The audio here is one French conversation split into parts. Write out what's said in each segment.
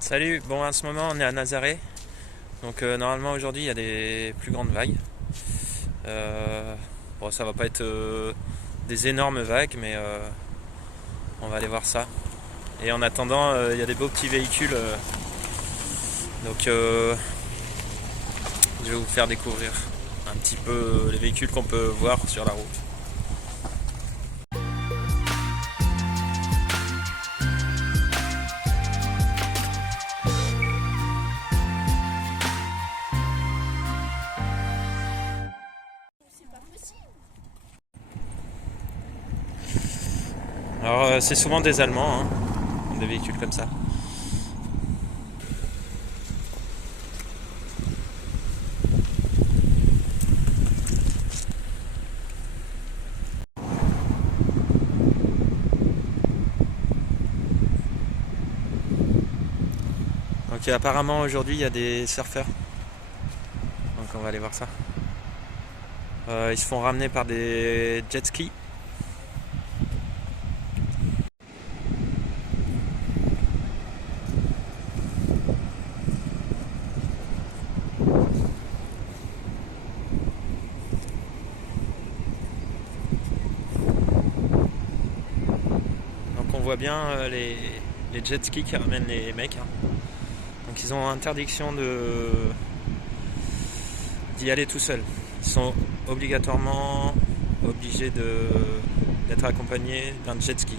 Salut, bon en ce moment on est à Nazaré, donc normalement aujourd'hui il y a des plus grandes vagues. Bon, ça va pas être des énormes vagues, mais on va aller voir ça. Et en attendant, il y a des beaux petits véhicules, donc je vais vous faire découvrir un petit peu les véhicules qu'on peut voir sur la route. Alors c'est souvent des Allemands, hein, des véhicules comme ça. Donc apparemment aujourd'hui il y a des surfeurs, donc on va aller voir ça. Ils se font ramener par des jet skis. Donc on voit bien les jet skis qui ramènent les mecs, hein. Donc ils ont interdiction d'y aller tout seuls. Ils sont obligatoirement obligés d'être accompagnés d'un jet ski.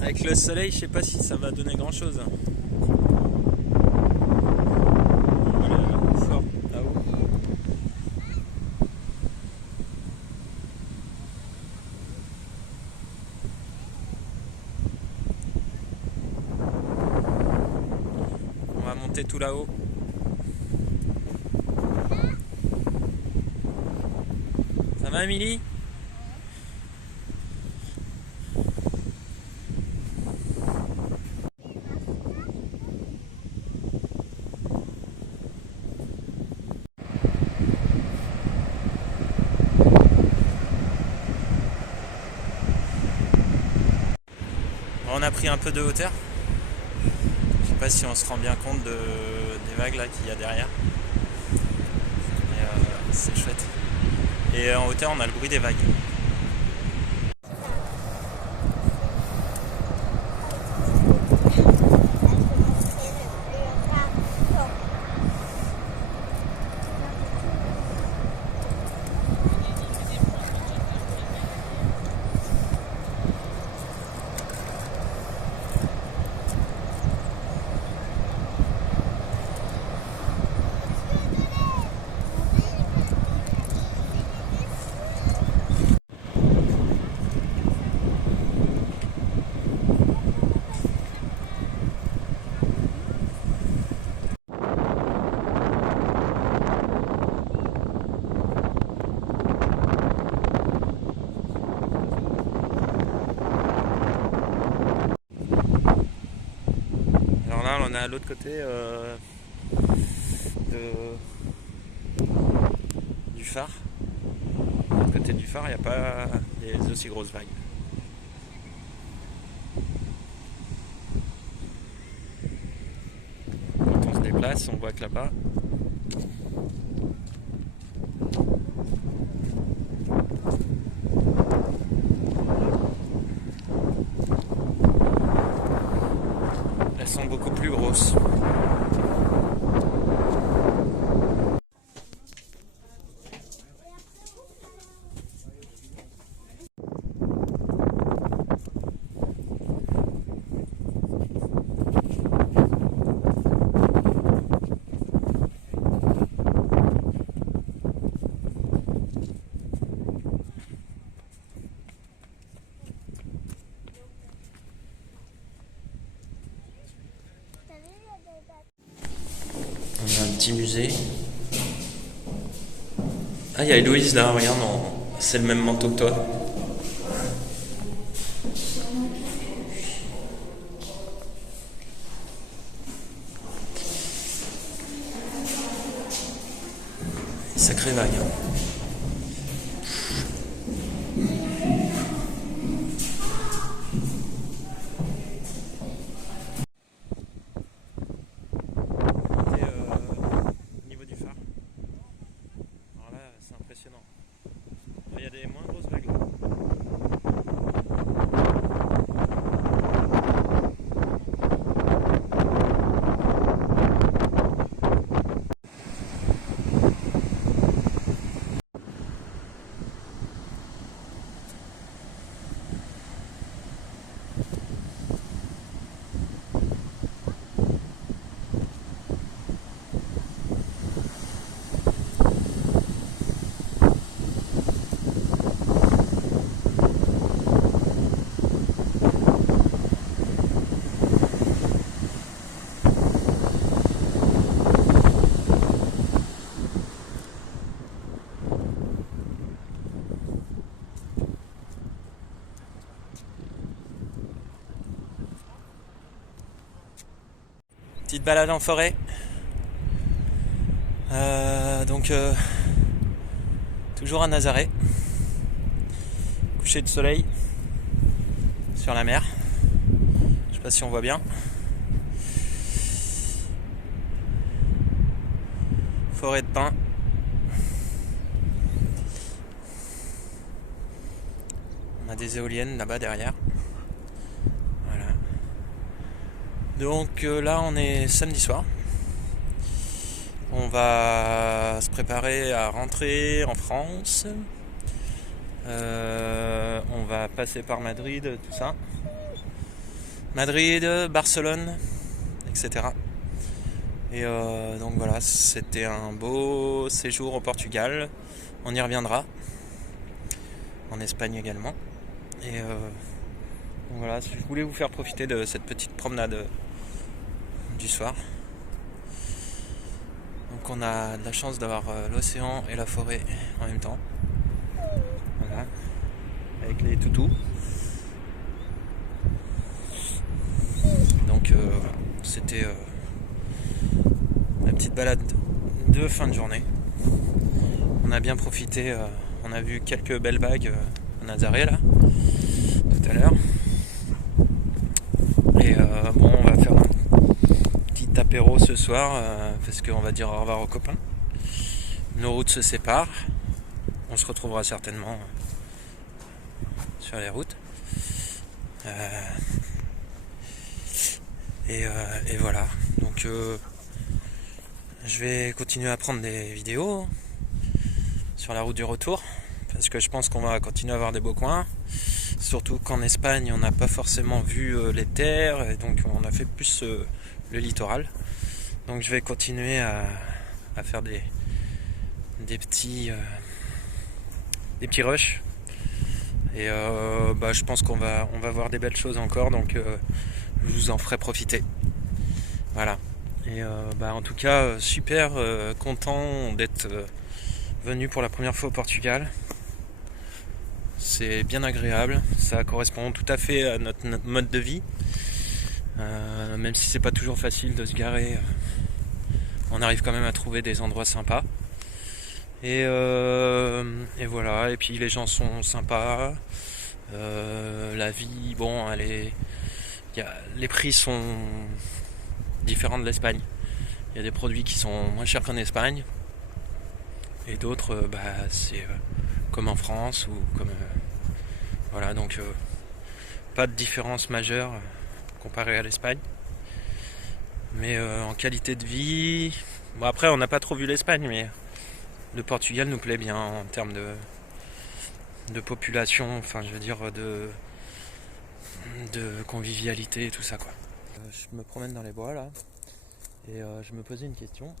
Avec le soleil, je sais pas si ça va donner grand chose. Voilà, fort là-haut. On va monter tout là-haut. Ça va, Émilie? On a pris un peu de hauteur. Je sais pas si on se rend bien compte des vagues là qu'il y a derrière. Mais c'est chouette. Et en hauteur, on a le bruit des vagues. Alors là, on est à l'autre côté du phare. De l'autre côté du phare, il n'y a pas des aussi grosses vagues. Quand on se déplace, on voit que là-bas, elles sont beaucoup plus grosses. On a un petit musée. Ah, il y a Héloïse là, regarde, c'est le même manteau que toi. Sacrée vague. Au niveau du phare. Alors là, c'est impressionnant. Il y a des moins grosses vagues là. Petite balade en forêt. Donc toujours à Nazaré. Coucher de soleil sur la mer. Je sais pas si on voit bien. Forêt de pins. On a des éoliennes là-bas derrière. Voilà. Donc là on est samedi soir. On va se préparer à rentrer en France. On va passer par Madrid, tout ça. Madrid, Barcelone, etc. Et donc voilà, c'était un beau séjour au Portugal. On y reviendra. En Espagne également. Et donc voilà, je voulais vous faire profiter de cette petite promenade du soir. Donc on a de la chance d'avoir l'océan et la forêt en même temps. Voilà. Avec les toutous. Donc voilà, c'était la petite balade de fin de journée. On a bien profité, on a vu quelques belles vagues à Nazaré là, tout à l'heure. Et bon, on va faire un petit apéro ce soir parce qu'on va dire au revoir aux copains. Nos routes se séparent. On se retrouvera certainement sur les routes. Et voilà. Donc je vais continuer à prendre des vidéos sur la route du retour parce que je pense qu'on va continuer à avoir des beaux coins. Surtout qu'en Espagne, on n'a pas forcément vu les terres, et donc on a fait plus le littoral. Donc je vais continuer à faire des petits rushs. Et je pense qu'on va voir des belles choses encore, donc je vous en ferai profiter. Voilà. Et en tout cas, super content d'être venu pour la première fois au Portugal. C'est bien agréable, ça correspond tout à fait à notre mode de vie. Même si c'est pas toujours facile de se garer, on arrive quand même à trouver des endroits sympas. Et voilà, et puis les gens sont sympas. La vie, bon, les prix sont différents de l'Espagne. Il y a des produits qui sont moins chers qu'en Espagne. Et d'autres, c'est comme en France ou comme voilà, donc pas de différence majeure comparée à l'Espagne, mais en qualité de vie, bon, après on n'a pas trop vu l'Espagne, mais le Portugal nous plaît bien en termes de population, enfin je veux dire de convivialité et tout ça quoi. Je me promène dans les bois là et je me posais une question.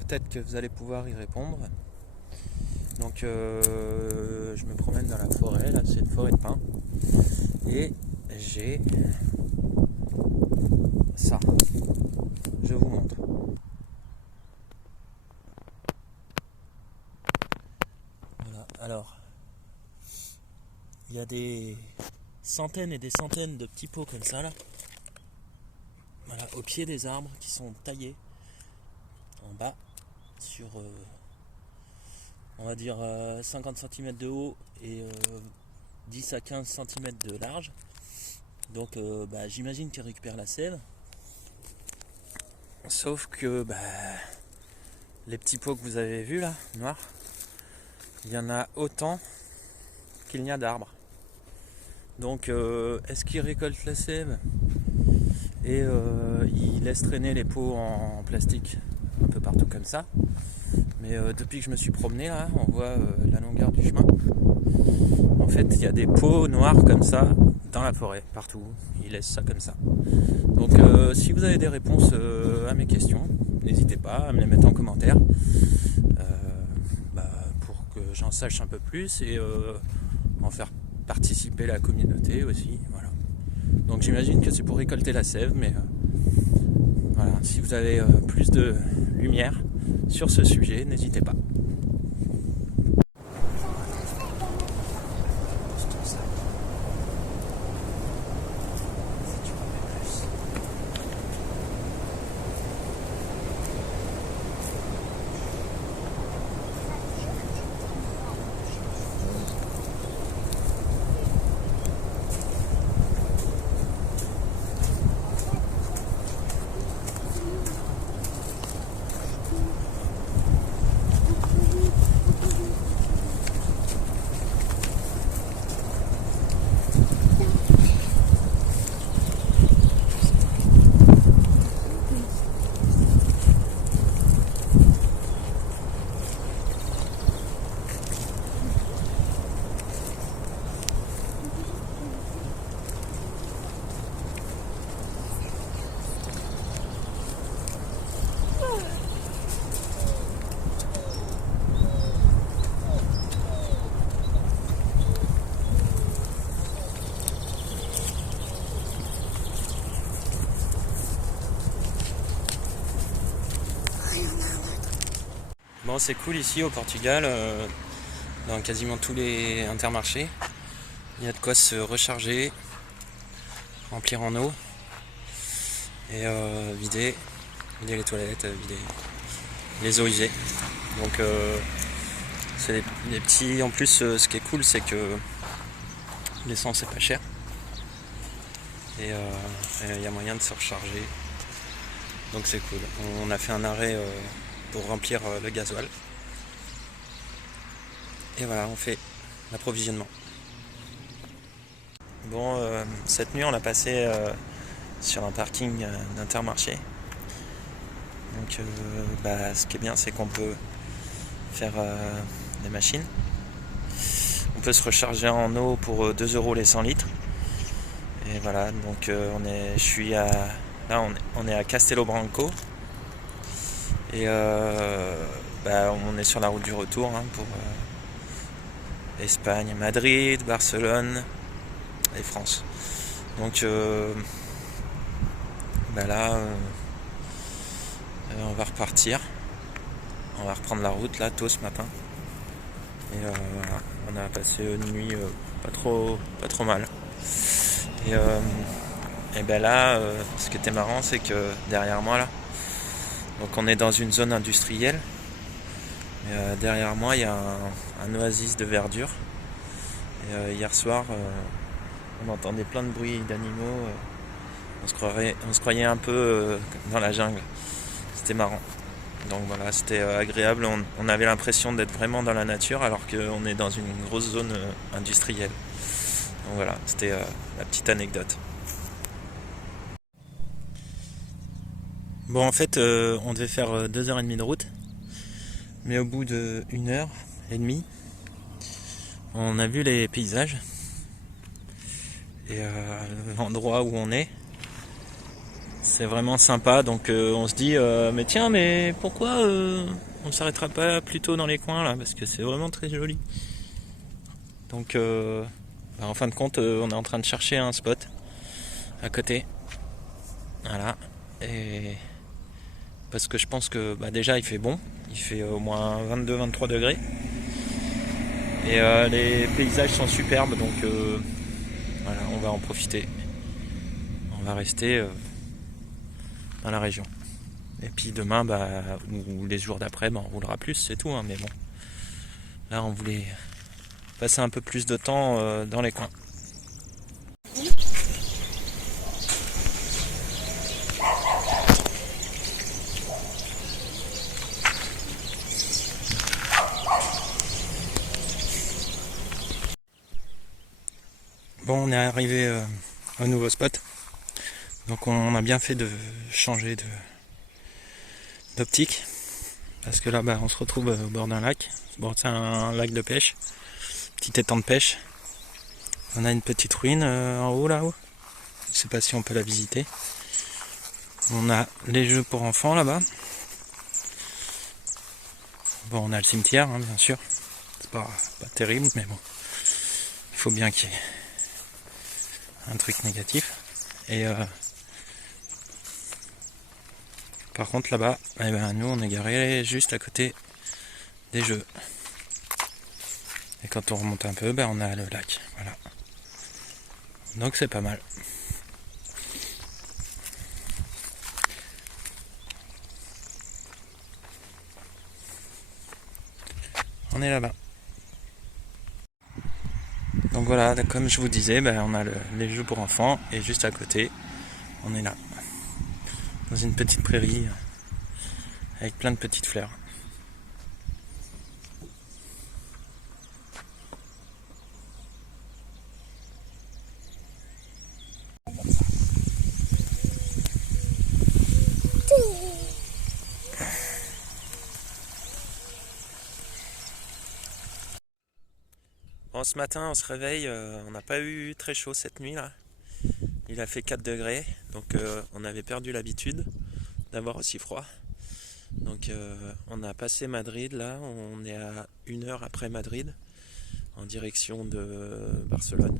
Peut-être que vous allez pouvoir y répondre. Donc je me promène dans la forêt, là c'est une forêt de pins. Et j'ai ça. Je vous montre. Voilà, alors il y a des centaines et des centaines de petits pots comme ça là. Voilà, au pied des arbres qui sont taillés en bas. sur on va dire 50 cm de haut et 10 à 15 cm de large. Donc j'imagine qu'il récupère la sève. Sauf que les petits pots que vous avez vus là, noirs, il y en a autant qu'il n'y a d'arbres. Donc est-ce qu'il récolte la sève et il laisse traîner les pots en plastique un peu partout comme ça? Mais depuis que je me suis promené là, on voit la longueur du chemin. En fait, il y a des pots noirs comme ça dans la forêt, partout. Ils laissent ça comme ça. Donc si vous avez des réponses à mes questions, n'hésitez pas à me les mettre en commentaire pour que j'en sache un peu plus et en faire participer la communauté aussi. Voilà. Donc j'imagine que c'est pour récolter la sève, mais voilà, si vous avez plus de lumière sur ce sujet, n'hésitez pas. Bon, c'est cool ici au Portugal, dans quasiment tous les intermarchés. Il y a de quoi se recharger, remplir en eau et vider les toilettes, vider les eaux usées. Donc c'est les petits. En plus, ce qui est cool, c'est que l'essence est pas chère et il y a moyen de se recharger. Donc c'est cool. On a fait un arrêt pour remplir le gasoil. Et voilà, on fait l'approvisionnement. Bon, cette nuit on a passé sur un parking d'Intermarché. Donc ce qui est bien, c'est qu'on peut faire des machines. On peut se recharger en eau pour 2 € les 100 litres. Et voilà, donc on est à Castelo Branco. Et on est sur la route du retour pour Espagne, Madrid, Barcelone et France. Donc là on va repartir. On va reprendre la route là tôt ce matin. Et voilà, on a passé une nuit pas trop mal. Et là, ce qui était marrant, c'est que derrière moi là, donc on est dans une zone industrielle. Et, derrière moi, il y a un oasis de verdure. Et hier soir, on entendait plein de bruits d'animaux. On se croyait un peu dans la jungle. C'était marrant. Donc voilà, c'était agréable. On avait l'impression d'être vraiment dans la nature alors qu'on est dans une grosse zone industrielle. Donc voilà, c'était la petite anecdote. Bon, en fait, on devait faire 2h30 de route. Mais au bout de 1h30, on a vu les paysages. Et l'endroit où on est, c'est vraiment sympa. Donc on se dit, mais pourquoi on ne s'arrêtera pas plus tôt dans les coins là? Parce que c'est vraiment très joli. Donc en fin de compte, on est en train de chercher un spot à côté. Voilà. Et parce que je pense que déjà il fait bon. Il fait au moins 22-23 degrés. Et les paysages sont superbes. Donc voilà, on va en profiter. On va rester dans la région. Et puis demain, ou les jours d'après, on roulera plus, c'est tout. Mais bon, là on voulait passer un peu plus de temps dans les coins. Bon, on est arrivé au nouveau spot. Donc on a bien fait de changer d'optique. Parce que là, on se retrouve au bord d'un lac. Bon, c'est un lac de pêche. Petit étang de pêche. On a une petite ruine en haut là-haut. Je sais pas si on peut la visiter. On a les jeux pour enfants là-bas. Bon, on a le cimetière, bien sûr. C'est pas terrible, mais bon. Il faut bien qu'il y ait un truc négatif. Et par contre là-bas, nous on est garé juste à côté des jeux. Et quand on remonte un peu, on a le lac. Voilà. Donc c'est pas mal. On est là-bas. Donc voilà, comme je vous disais, on a les jeux pour enfants et juste à côté, on est là. Dans une petite prairie avec plein de petites fleurs. Bon, ce matin on se réveille, on n'a pas eu très chaud cette nuit là. Il a fait 4 degrés, donc on avait perdu l'habitude d'avoir aussi froid. Donc on a passé Madrid là, on est à 1 heure après Madrid, en direction de Barcelone.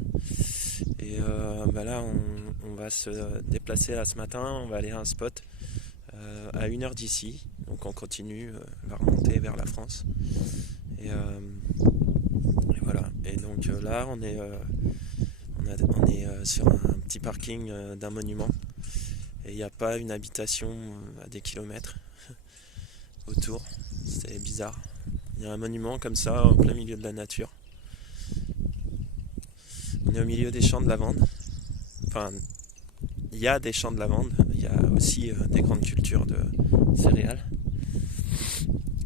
Et là on va se déplacer là ce matin, on va aller à un spot à 1 heure d'ici. Donc on continue, on va remonter vers la France. Et voilà. Et donc là on est sur un petit parking d'un monument. Et il n'y a pas une habitation à des kilomètres autour. C'est bizarre. Il y a un monument comme ça en plein milieu de la nature. On est au milieu des champs de lavande. Enfin, il y a des champs de lavande. Il y a aussi des grandes cultures de céréales.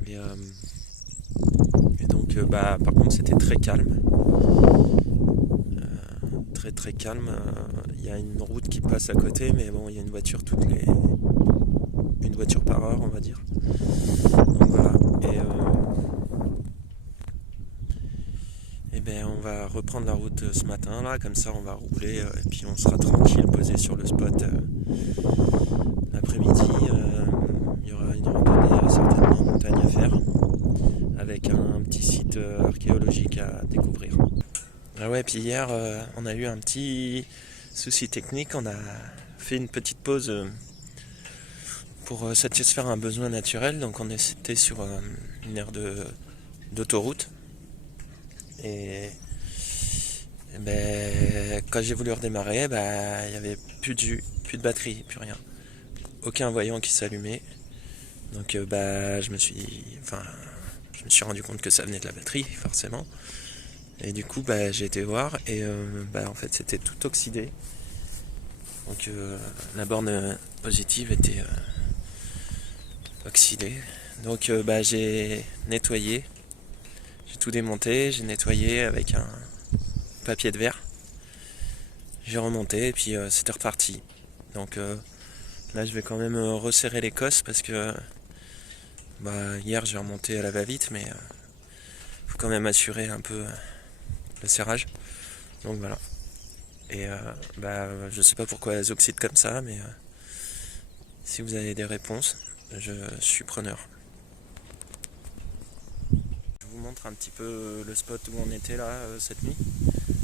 Et donc, par contre, c'était très calme. Très calme. Il y a une route qui passe à côté, mais bon, il y a une voiture une voiture par heure, on va dire. Donc voilà. Et on va reprendre la route ce matin là, comme ça on va rouler et puis on sera tranquille posé sur le spot l'après-midi. Il y aura une randonnée certainement en montagne à faire avec un petit site archéologique à découvrir. Ah ouais, puis hier on a eu un petit souci technique, on a fait une petite pause pour satisfaire un besoin naturel, donc on était sur une aire d'autoroute. Et quand j'ai voulu redémarrer, il n'y avait plus de jus, plus de batterie, plus rien. Aucun voyant qui s'allumait. Donc je me suis rendu compte que ça venait de la batterie, forcément. Et du coup j'ai été voir et en fait c'était tout oxydé. Donc la borne positive était oxydée. Donc j'ai nettoyé. J'ai tout démonté, j'ai nettoyé avec un papier de verre. J'ai remonté et puis c'était reparti. Donc là je vais quand même resserrer les cosses parce que hier j'ai remonté à la va-vite, mais faut quand même assurer un peu le serrage. Donc voilà. Et je sais pas pourquoi elles oxydent comme ça, mais si vous avez des réponses, je suis preneur. Je vous montre un petit peu le spot où on était là cette nuit.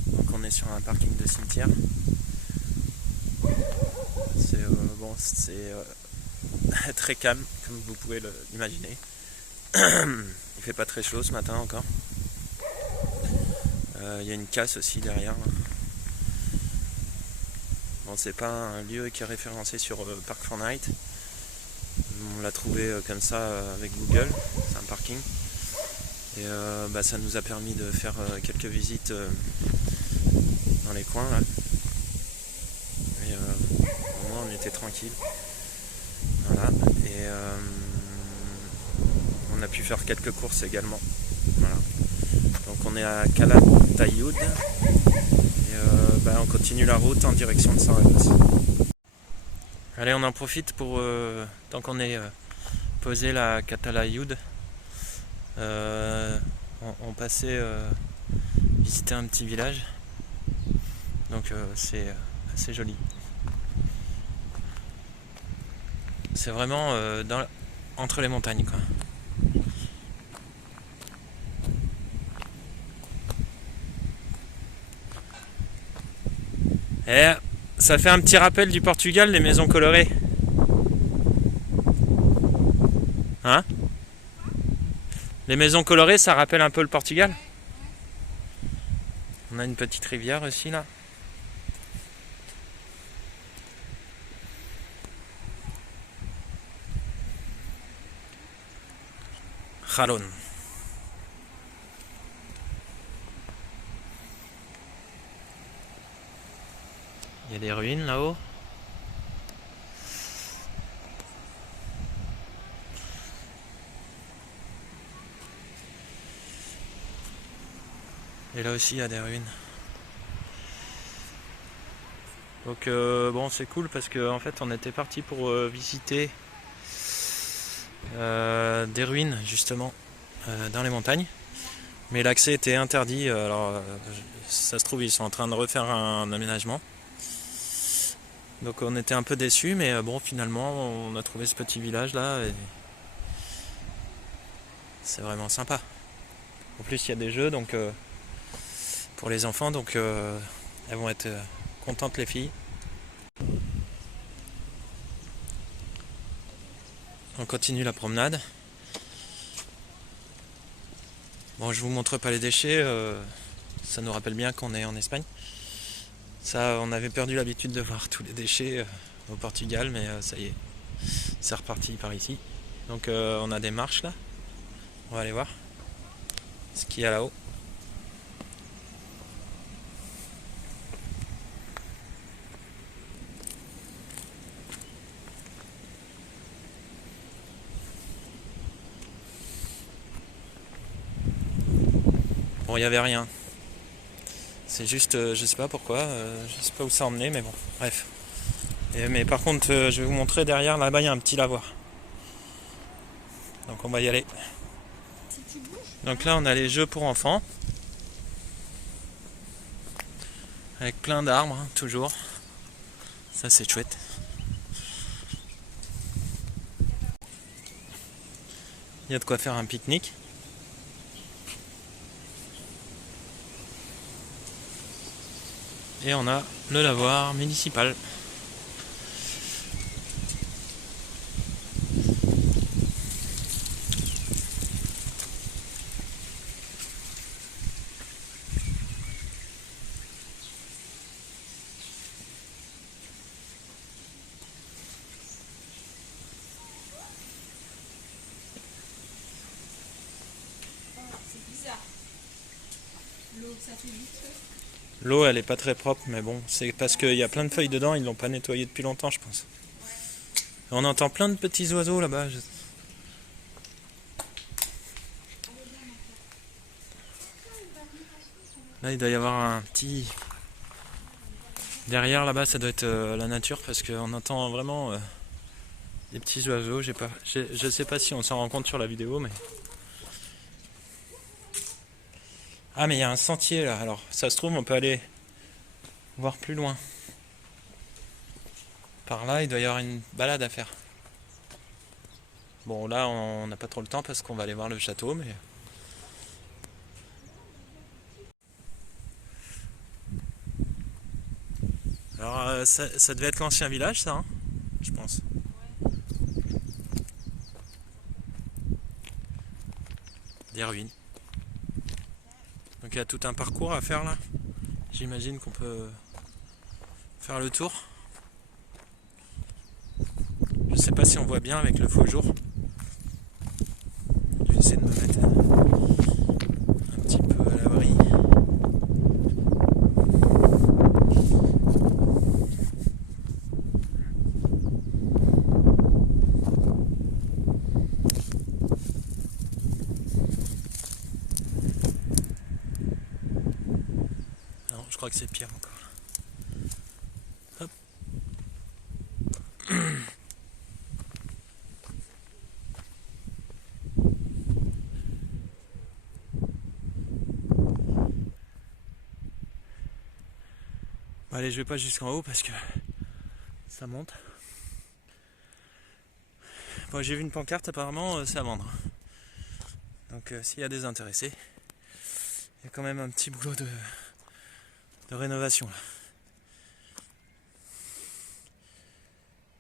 Donc on est sur un parking de cimetière. C'est très calme comme vous pouvez l'imaginer. Il fait pas très chaud ce matin encore. Il y a une casse aussi derrière. Bon, c'est pas un lieu qui est référencé sur Park4Night, On l'a trouvé comme ça avec Google, c'est un parking. Et ça nous a permis de faire quelques visites dans les coins là. Et au moins on était tranquille. Voilà. Et on a pu faire quelques courses également. Voilà. Donc on est à Calatayud et on continue la route en direction de Saragosse. Allez, on en profite pour, tant qu'on est posé la Calatayud, on passait visiter un petit village. Donc c'est assez joli. C'est vraiment entre les montagnes quoi. Et ça fait un petit rappel du Portugal, les maisons colorées. Hein? Les maisons colorées, ça rappelle un peu le Portugal. On a une petite rivière aussi là. Jalón. Il y a des ruines là-haut. Et là aussi il y a des ruines. Donc bon, c'est cool parce que en fait on était parti pour visiter des ruines justement dans les montagnes, mais l'accès était interdit. Alors ça se trouve ils sont en train de refaire un aménagement. Donc on était un peu déçus, mais bon, finalement on a trouvé ce petit village là et c'est vraiment sympa. En plus il y a des jeux donc pour les enfants, donc elles vont être contentes les filles. On continue la promenade. Bon, je vous montre pas les déchets, ça nous rappelle bien qu'on est en Espagne. Ça, on avait perdu l'habitude de voir tous les déchets au Portugal, mais ça y est, c'est reparti par ici. Donc on a des marches là, on va aller voir ce qu'il y a là-haut. Bon, il n'y avait rien. C'est juste, je sais pas pourquoi, je sais pas où ça a emmené, mais bon, bref. Mais par contre, je vais vous montrer derrière, là-bas, il y a un petit lavoir. Donc on va y aller. Donc là, on a les jeux pour enfants. Avec plein d'arbres, hein, toujours. Ça, c'est chouette. Il y a de quoi faire un pique-nique. Et on a le lavoir municipal. C'est bizarre. L'eau, ça fait vite. L'eau elle est pas très propre, mais bon, c'est parce qu'il y a plein de feuilles dedans, ils l'ont pas nettoyé depuis longtemps je pense. On entend plein de petits oiseaux là-bas. Là il doit y avoir un petit... Derrière là-bas ça doit être la nature parce qu'on entend vraiment des petits oiseaux. Je sais pas si on s'en rend compte sur la vidéo, mais... Ah mais il y a un sentier là, alors ça se trouve on peut aller voir plus loin. Par là il doit y avoir une balade à faire. Bon là on n'a pas trop le temps parce qu'on va aller voir le château, mais... Alors ça devait être l'ancien village ça, hein, je pense. Des ruines. Donc il y a tout un parcours à faire là. J'imagine qu'on peut faire le tour. Je sais pas si on voit bien avec le faux jour. Je vais essayer de me mettre un petit peu à l'abri. Non, je crois que c'est pire encore. Hop. Bon, allez, je vais pas jusqu'en haut parce que ça monte. Bon, j'ai vu une pancarte, apparemment c'est à vendre. Donc s'il y a des intéressés, il y a quand même un petit boulot de rénovation là.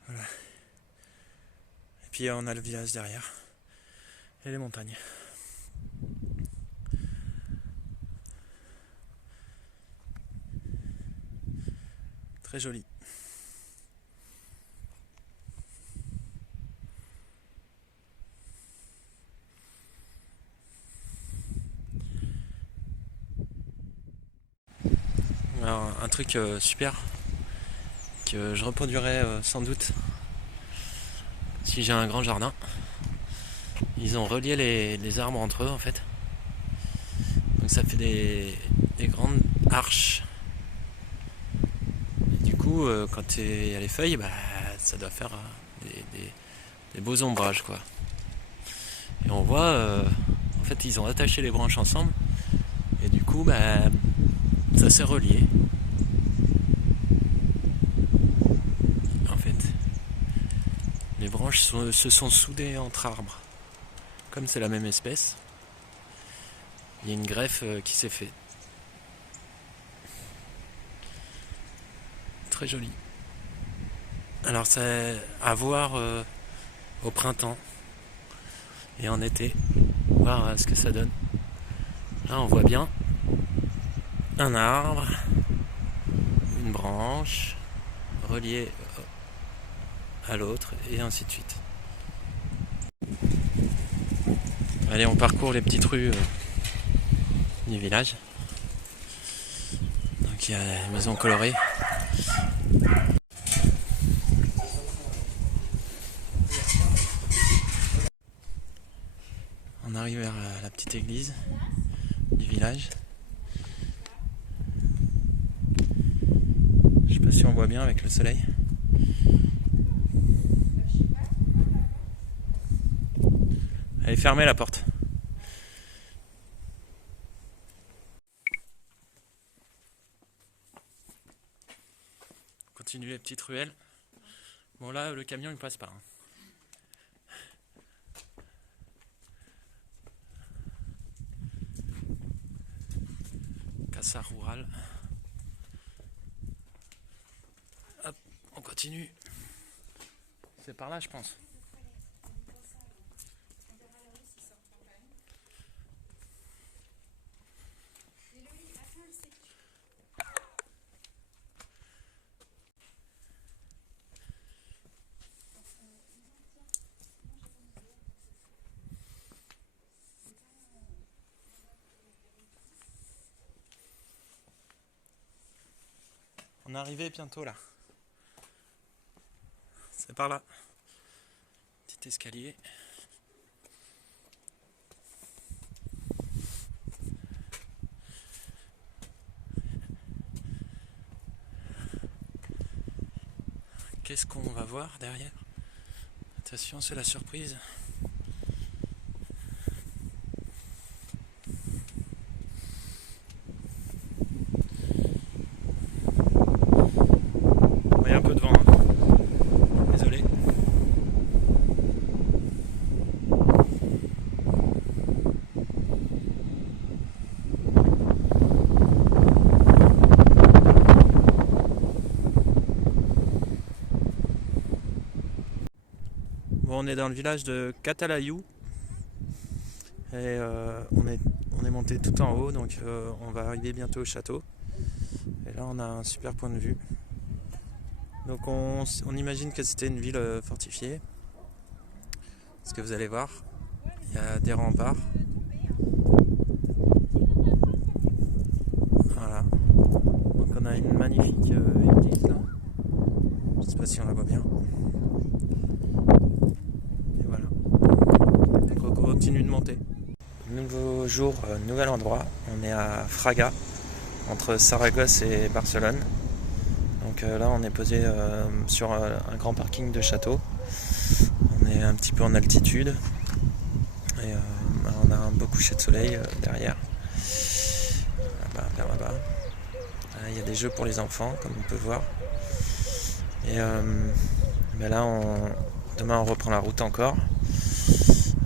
Voilà. Et puis on a le village derrière et les montagnes. Très joli. Alors, un truc super que je reproduirai sans doute si j'ai un grand jardin. Ils ont relié les arbres entre eux en fait. Donc ça fait des grandes arches. Et du coup quand il y a les feuilles, bah, ça doit faire des beaux ombrages quoi. Et on voit en fait ils ont attaché les branches ensemble et du coup bah, ça s'est relié. En fait, les branches se sont soudées entre arbres. Comme c'est la même espèce, il y a une greffe qui s'est faite. Très joli. Alors c'est à voir au printemps et en été, voir ce que ça donne. Là on voit bien un arbre, une branche reliée à l'autre et ainsi de suite. Allez, on parcourt les petites rues du village. Donc il y a la maison colorée. On arrive vers la petite église du village. Je sais pas si on voit bien avec le soleil. Allez, fermez la porte. On continue les petites ruelles. Bon là, le camion il passe pas. Casa rural. Hop, on continue. C'est par là je pense. On est arrivé bientôt là. C'est par là. Petit escalier. Qu'est-ce qu'on va voir derrière? Attention, c'est la surprise. Il y a un peu de vent. Désolé. Bon, on est dans le village de Catalayou et on est monté tout en haut, donc on va arriver bientôt au château. Et là, on a un super point de vue. Donc on imagine que c'était une ville fortifiée. Parce que vous allez voir, il y a des remparts. Voilà. Donc on a une magnifique église là. Je sais pas si on la voit bien. Et voilà. Donc on continue de monter. Nouveau jour, nouvel endroit. On est à Fraga, entre Saragosse et Barcelone. Donc là on est posé sur un grand parking de château. On est un petit peu en altitude. Et on a un beau coucher de soleil derrière. Là-bas, vers là-bas. Il y a des jeux pour les enfants, comme on peut voir. Et là, demain, on reprend la route encore.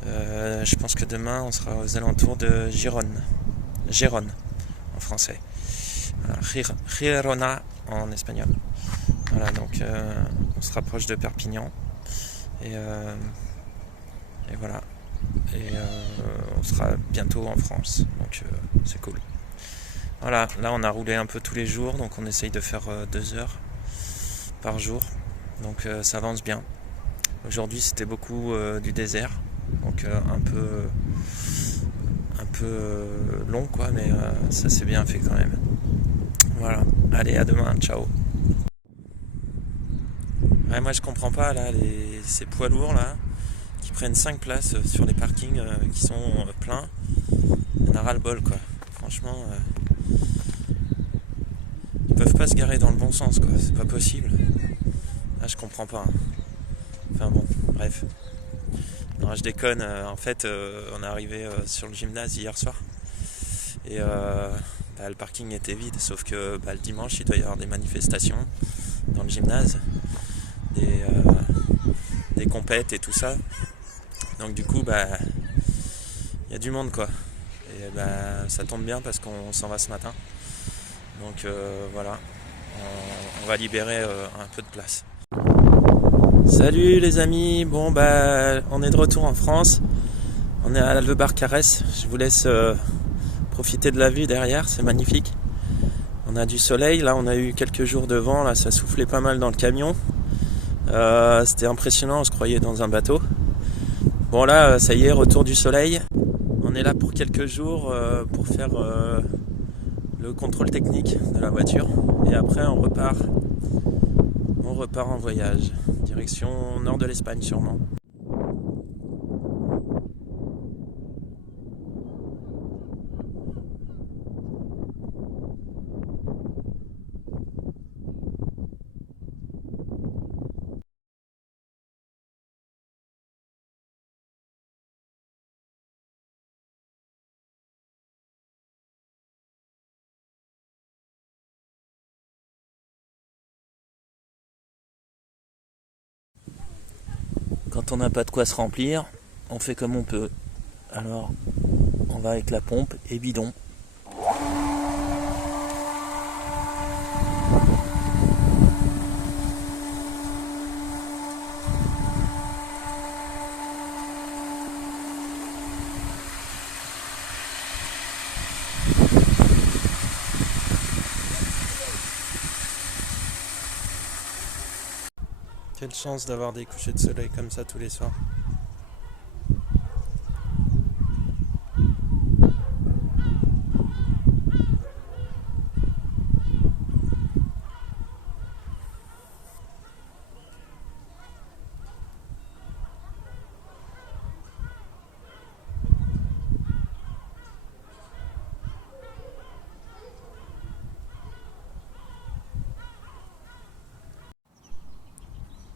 Je pense que demain, on sera aux alentours de Gérone en français. Girona en espagnol. Voilà, donc on se rapproche de Perpignan. Et voilà. Et on sera bientôt en France. Donc c'est cool. Voilà, là on a roulé un peu tous les jours, donc on essaye de faire 2 heures par jour, donc ça avance bien. Aujourd'hui c'était beaucoup du désert, donc un peu long quoi, mais ça s'est bien fait quand même. Voilà, allez à demain, ciao. Ouais, moi je comprends pas là, ces poids lourds là, qui prennent 5 places sur les parkings qui sont pleins, il y en a ras le bol quoi, franchement... Ils peuvent pas se garer dans le bon sens quoi, c'est pas possible. Ah je comprends pas. Enfin bon, bref. Non, je déconne, en fait on est arrivé sur le gymnase hier soir. Et le parking était vide, sauf que le dimanche il doit y avoir des manifestations dans le gymnase. Des compètes et tout ça. Donc du coup il y a du monde quoi. Et ça tombe bien parce qu'on s'en va ce matin. Donc voilà, on va libérer un peu de place. Salut les amis, bon on est de retour en France. On est à Le Barcarès. Je vous laisse profiter de la vue derrière, c'est magnifique. On a du soleil, là on a eu quelques jours de vent, là ça soufflait pas mal dans le camion. C'était impressionnant, on se croyait dans un bateau. Bon là ça y est, retour du soleil. On est là pour quelques jours pour faire le contrôle technique de la voiture et après on repart en voyage direction nord de l'Espagne sûrement. Quand on n'a pas de quoi se remplir, on fait comme on peut. Alors, on va avec la pompe et bidon. Quelle chance d'avoir des couchers de soleil comme ça tous les soirs.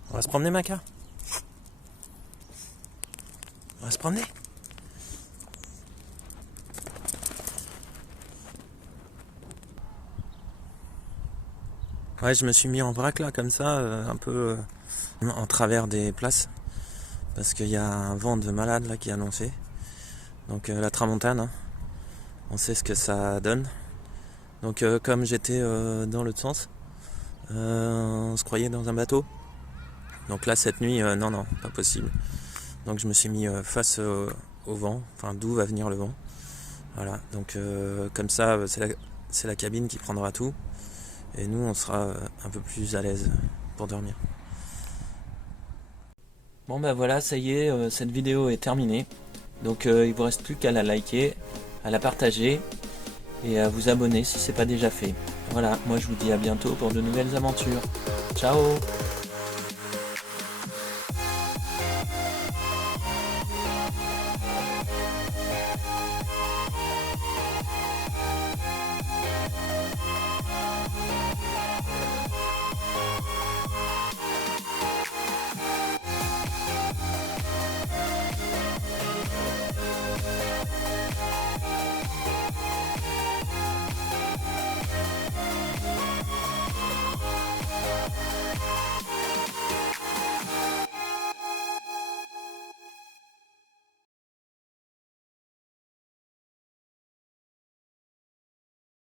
On va se promener, Maca? On va se promener? Ouais, je me suis mis en vrac là, comme ça, un peu en travers des places. Parce qu'il y a un vent de malade là qui est annoncé. Donc la tramontane, hein. On sait ce que ça donne. Donc comme j'étais dans l'autre sens, on se croyait dans un bateau. Donc là cette nuit, non, pas possible. Donc je me suis mis face au vent, enfin d'où va venir le vent. Voilà, donc comme ça c'est la cabine qui prendra tout. Et nous on sera un peu plus à l'aise pour dormir. Bon bah voilà, ça y est, cette vidéo est terminée. Donc il vous reste plus qu'à la liker, à la partager et à vous abonner si c'est pas déjà fait. Voilà, moi je vous dis à bientôt pour de nouvelles aventures. Ciao!